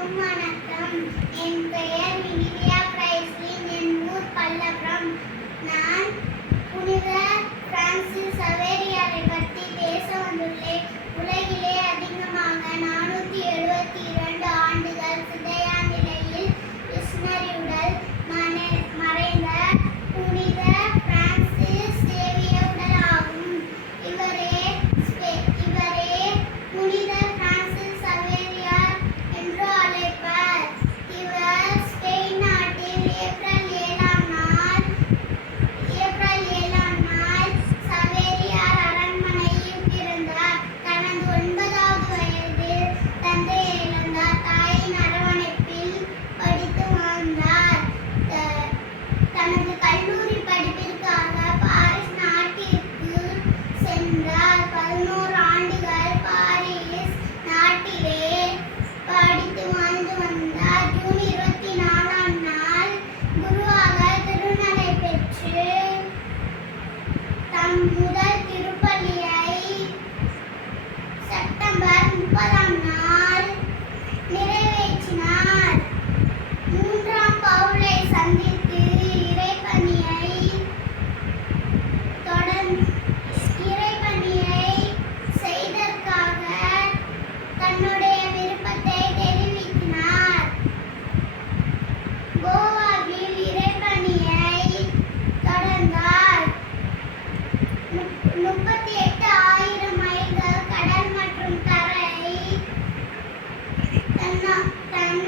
அனைவருக்கும் வணக்கம். என் பெயர் வினிலியா பிரைஸ்லின். என் ஊர் பல்லபுரம். நான் புனித பிரான்சிஸ் சவேரியாரை பற்றி பேச வந்துள்ளேன். உலகிலே அதிகமாக 472 ஆண்டுகள் சிதையா நிலையில் மிஷனரியுடன் மறைந்த புனித பிரான்சிஸ் சேவிய உடல் ஆகும். இவரே புனித பிரான்சிஸ் சவேரியார் என்று அழைப்பர். இவர் ஸ்பெயின் நாட்டில் ஏப்ரல் 7ஆம் நாள் சவேரியார் அரண்மனையில் பிறந்தார். தனது 9வது வயதில் தந்தையை இழந்தார். தாயின் அரவணைப்பில் படித்து வாழ்ந்தார். தனது கல்லூரி படிப்பிற்காக பாரிஸ் நாட்டிற்கு சென்றார். 11 ஆண்டுகள் பாரிஸ் நாட்டிலே படித்து வாழ்ந்து வந்தார். ஜூன் 24ஆம் நாள் குருவாக திருநிலை பெற்று தம் முதல் திருப்பலியை செப்டம்பர் 30ஆம் நாள் நிறைவேற்றினார். 3ஆம் பவுலை சந்தித்து இறைப்பணியை செய்ததற்காக தன்னுடைய விருப்பத்தை தெரிவித்தார். கோவாவில் இறைப்பணியை தொடர்ந்தார். 38,000 மைல்கள் கடல் மற்றும் தரை தன்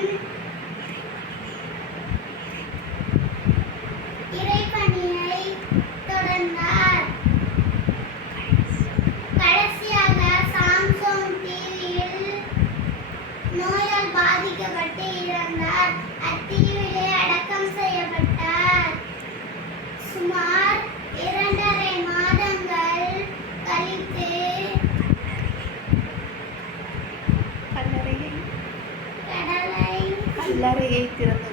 இறைப்பணியை தொடர்ந்தார். கடைசியாக சாம்சோன் தீவில் நோயால் பாதிக்கப்பட்டு இறந்தார். அத்தீவிலே அடக்கம் செய்யப்பட்டார். சுமார் 2½ மாதங்கள் கழித்து கல்லறையை திறந்து